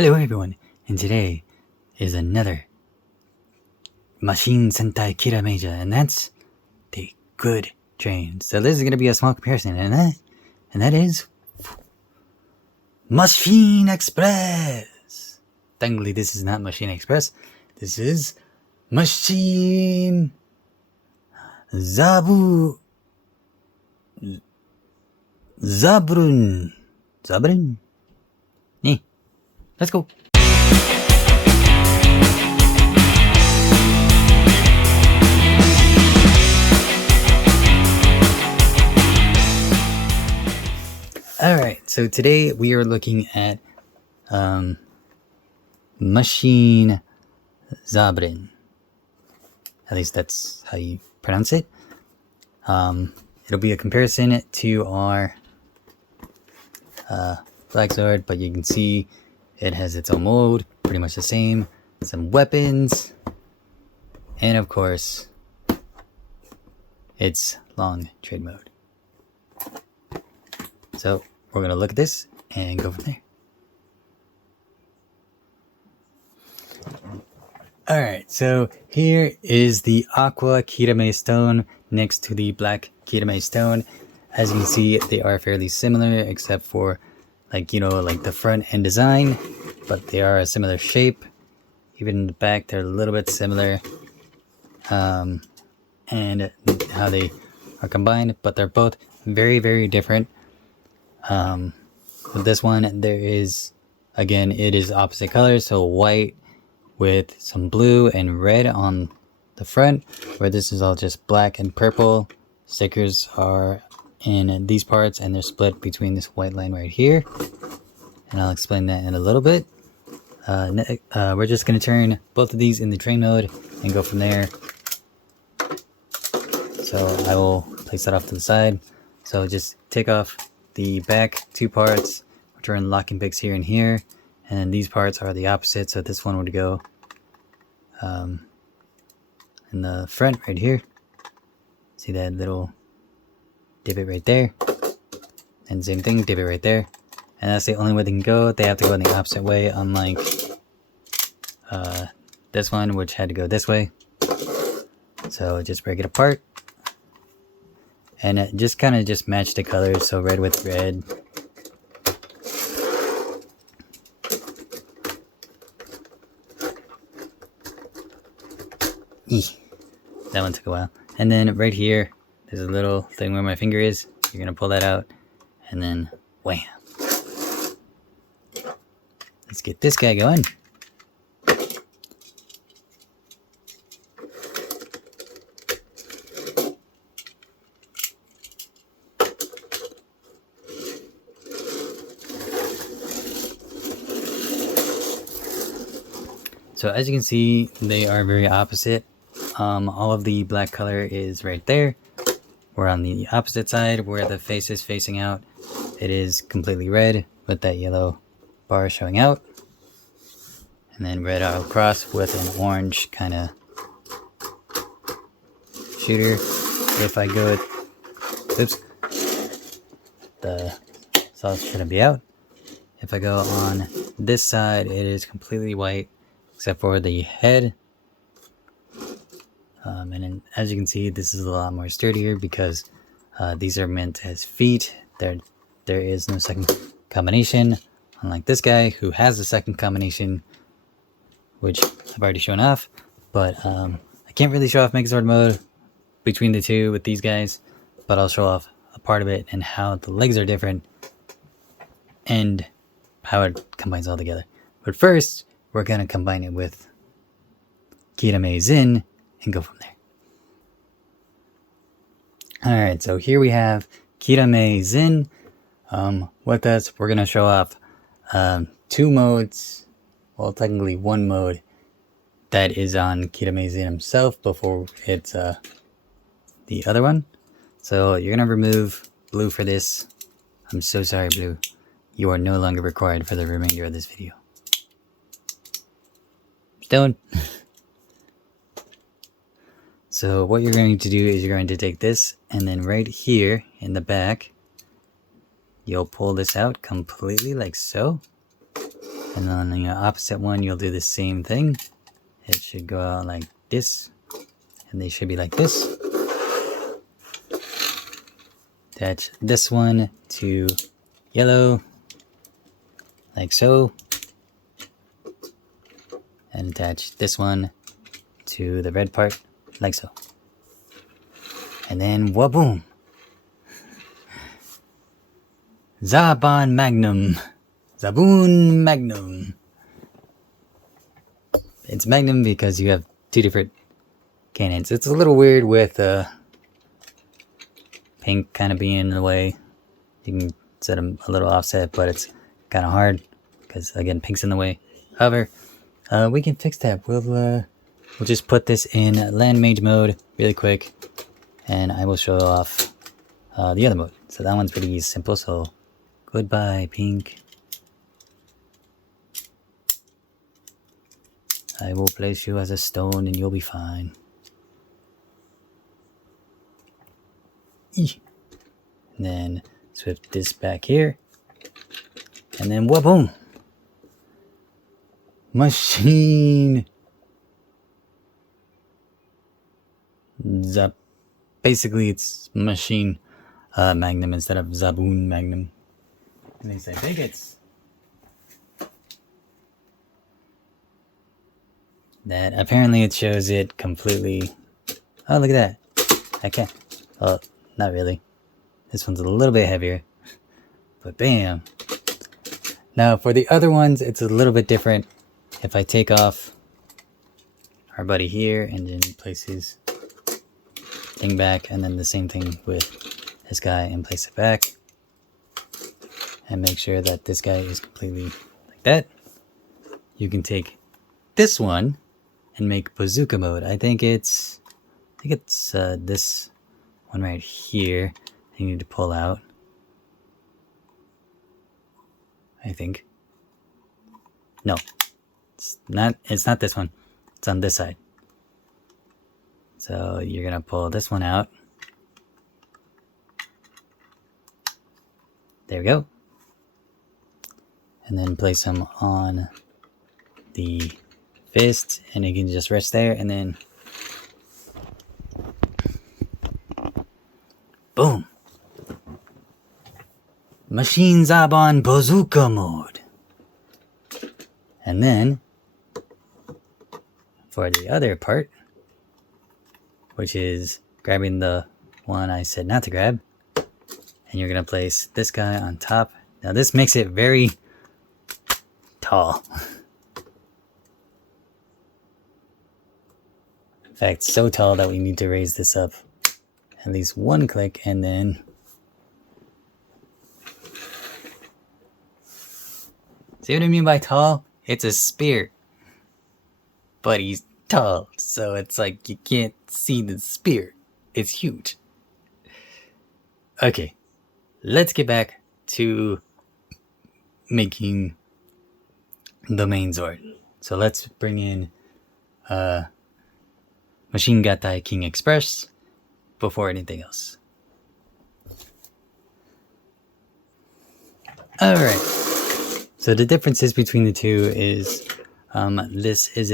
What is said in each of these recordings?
Hello everyone, and today is another Mashin Sentai Kiramager, and that's the good train. So this is going to be a small comparison, and that is Machine Express. Thankfully this is not Machine Express, this is Machine Zabyun. Yeah. Let's go. Alright, so today we are looking at Mashin Zabyun. At least that's how you pronounce it. It'll be a comparison to our Megazord, but you can see it has its own mode, pretty much the same. Some weapons, and of course, its long trade mode. So we're gonna look at this and go from there. Alright, so here is the Aqua Kirame Stone next to the Black Kirame Stone. As you can see, they are fairly similar, except for like the front end design, but they are a similar shape. Even in the back, they're a little bit similar, and how they are combined, but they're both very, very different. With this one, there is, again, it is opposite colors, so white with some blue and red on the front, where this is all just black and purple. Stickers are in these parts, and they're split between this white line right here, and I'll explain that in a little bit. We're just going to turn both of these in the train mode and go from there. So I will place that off to the side. So just take off the back two parts, which are in locking picks here and here, and these parts are the opposite. So this one would go in the front right here. See that little divot right there, and same thing, divot right there, and that's the only way they can go. They have to go in the opposite way, unlike this one, which had to go this way. So just break it apart, and it just kind of just match the colors, so red with red. That one took a while. And then right here, there's a little thing where my finger is. You're gonna pull that out, and then wham. Let's get this guy going. So as you can see, they are very opposite. All of the black color is right there. We're on the opposite side where the face is facing out. It is completely red with that yellow bar showing out. And then red all across with an orange kind of shooter. If I go with, oops, the sauce shouldn't be out. If I go on this side, it is completely white except for the head. And then, as you can see, this is a lot more sturdier because these are meant as feet. There is no second combination, unlike this guy who has a second combination, which I've already shown off. But I can't really show off Megazord mode between the two with these guys, but I'll show off a part of it and how the legs are different and how it combines all together. But first, we're going to combine it with Kiramager and go from there. Alright, so here we have Kiramager. With us, we're going to show off two modes. Well, technically one mode that is on Kiramager himself before it's the other one. So you're going to remove blue for this. I'm so sorry, blue. You are no longer required for the remainder of this video. Stone. So what you're going to do is you're going to take this, and then right here in the back, you'll pull this out completely like so. And on the opposite one, you'll do the same thing. It should go out like this, and they should be like this. Attach this one to yellow, like so. And attach this one to the red part, like so. And then, waboom! Zabyun Magnum. Zabyun Magnum. It's Magnum because you have two different cannons. It's a little weird with pink kind of being in the way. You can set them a little offset, but it's kind of hard because, again, pink's in the way. However, we can fix that. We'll just put this in land mage mode really quick, and I will show off the other mode. So that one's pretty simple. So goodbye, pink. I will place you as a stone and you'll be fine. And then swift this back here. And then waboom! Machine! Basically it's Machine Magnum instead of Zabyun Magnum. At least I think it's that. Apparently it shows it completely. Oh, look at that. I can't. Oh, not really. This one's a little bit heavier. But bam. Now for the other ones, it's a little bit different. If I take off our buddy here and then place his thing back, and then the same thing with this guy and place it back. And make sure that this guy is completely like that. You can take this one and make bazooka mode. I think it's this one right here. You need to pull out. I think. No, it's not. It's not this one. It's on this side. So you're gonna pull this one out. There we go. And then place them on the fist, and it can just rest there, and then boom. Machine Zabyun bazooka mode. And then for the other part, which is grabbing the one I said not to grab, and you're gonna place this guy on top. Now this makes it very tall. In fact, so tall that we need to raise this up at least one click, and then see what I mean by tall? It's a spear, but he's tall, so it's like you can't see the spear. It's huge. Okay, let's get back to making the main Zord. So let's bring in Machine Gatai King Express before anything else. Alright, so the differences between the two is this is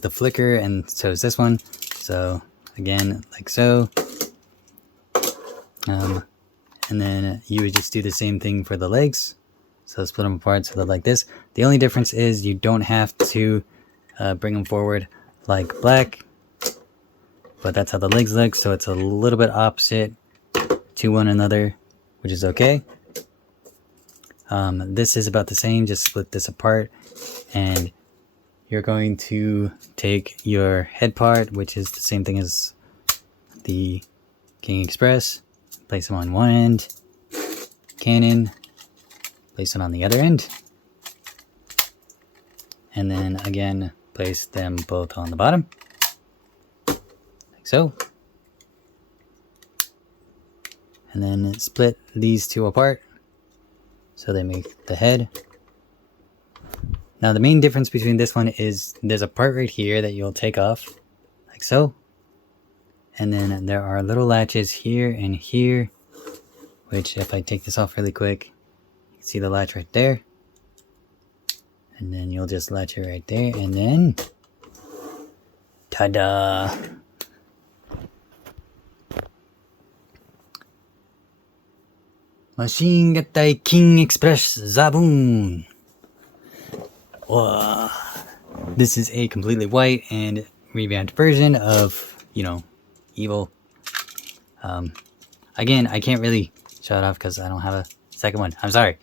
the flicker, and so is this one. So again, like so. And then you would just do the same thing for the legs. So split them apart so they're like this. The only difference is you don't have to bring them forward like black. But that's how the legs look, so it's a little bit opposite to one another, which is okay. This is about the same, just split this apart. And you're going to take your head part, which is the same thing as the King Express. Place them on one end. Cannon. Place it on the other end. And then again, place them both on the bottom. Like so. And then split these two apart so they make the head. Now the main difference between this one is there's a part right here that you'll take off, like so. And then there are little latches here and here, which if I take this off really quick, you can see the latch right there. And then you'll just latch it right there, and then ta-da! Mashin Sentai King Express Zabyun. Wow. This is a completely white and revamped version of, you know, evil. Again, I can't really show it off because I don't have a second one. I'm sorry.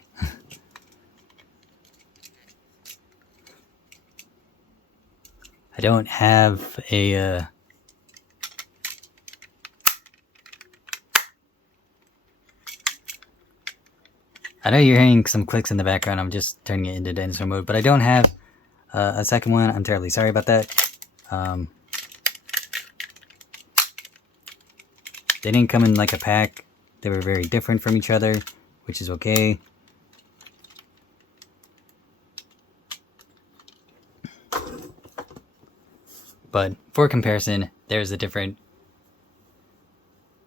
I don't have a I know you're hearing some clicks in the background. I'm just turning it into dinosaur mode, but I don't have a second one. I'm terribly sorry about that. They didn't come in like a pack. They were very different from each other, which is okay. But for comparison, there's the different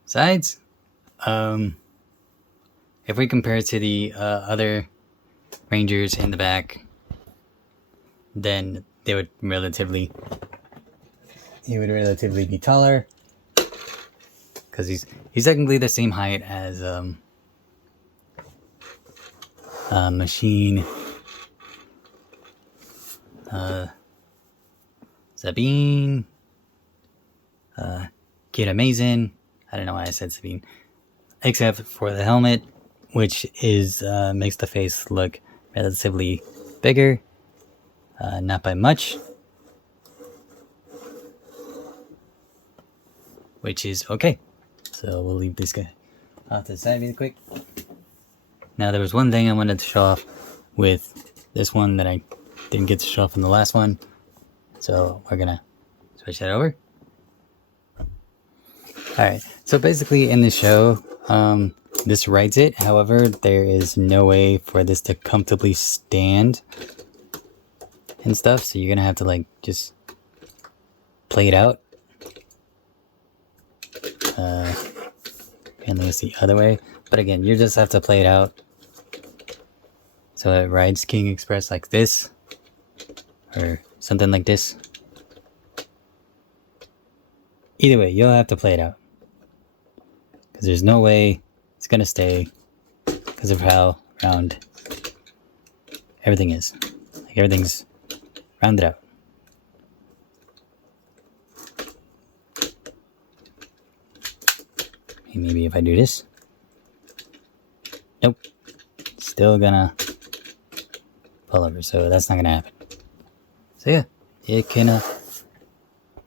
sides. If we compare it to the other Rangers in the back, then they would relatively be taller, because he's technically the same height as Machine Zabyun, Kiramager. I don't know why I said Zabyun, except for the helmet, which is makes the face look relatively bigger, not by much, which is okay. So we'll leave this guy off to the side really quick. Now there was one thing I wanted to show off with this one that I didn't get to show off in the last one, so we're gonna switch that over. Alright, so basically in the show, this rides it. However, there is no way for this to comfortably stand and stuff, so you're gonna have to like just play it out. And let's the other way, but again, you just have to play it out so it rides King Express like this, or something like this. Either way, you'll have to play it out, because there's no way it's gonna stay because of how round everything is. Like, everything's rounded out. Maybe if I do this. Nope. Still gonna fall over, so that's not gonna happen. So yeah, it can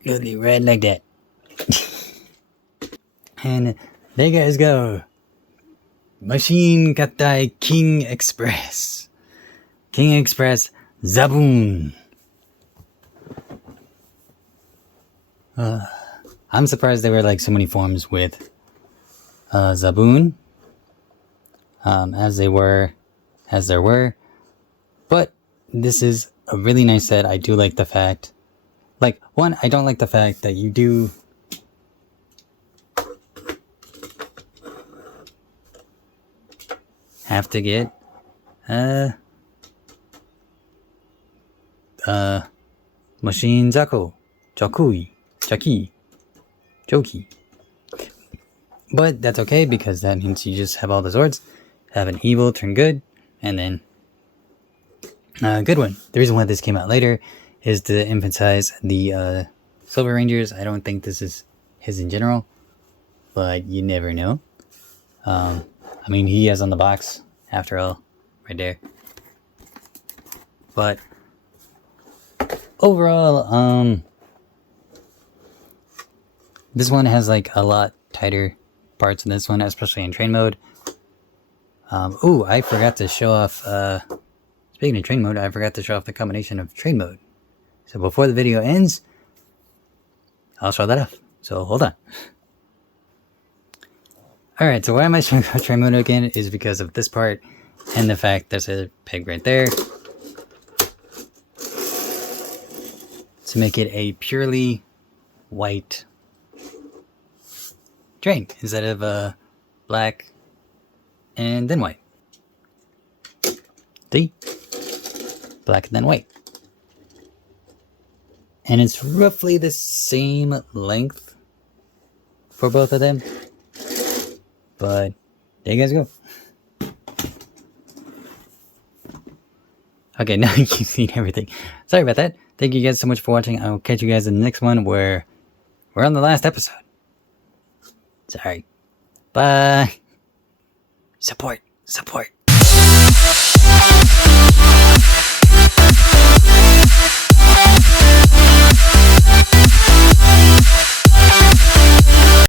really ride like that. And there you guys go. Mashin Sentai King Express. King Express Zabyun. I'm surprised there were like so many forms with Zabyun, as there were, but this is a really nice set. I do like the fact, like, one, I don't like the fact that you do have to get Machine Joki. But that's okay, because that means you just have all the Zords, have an evil turn good, and then a good one. The reason why this came out later is to emphasize the Silver Rangers. I don't think this is his in general, but you never know. I mean, he has on the box, after all, right there. But overall, this one has like a lot tighter parts in this one, especially in train mode. Ooh, I forgot to show off, speaking of train mode, I forgot to show off the combination of train mode. So before the video ends, I'll show that off. So hold on. Alright, so why am I showing off train mode again is because of this part and the fact there's a peg right there. To make it a purely white train instead of black and then white. See? black and then white. And it's roughly the same length for both of them. But there you guys go. Okay, now you've seen everything. Sorry about that. Thank you guys so much for watching. I will catch you guys in the next one where we're on the last episode. Sorry. Bye. Support.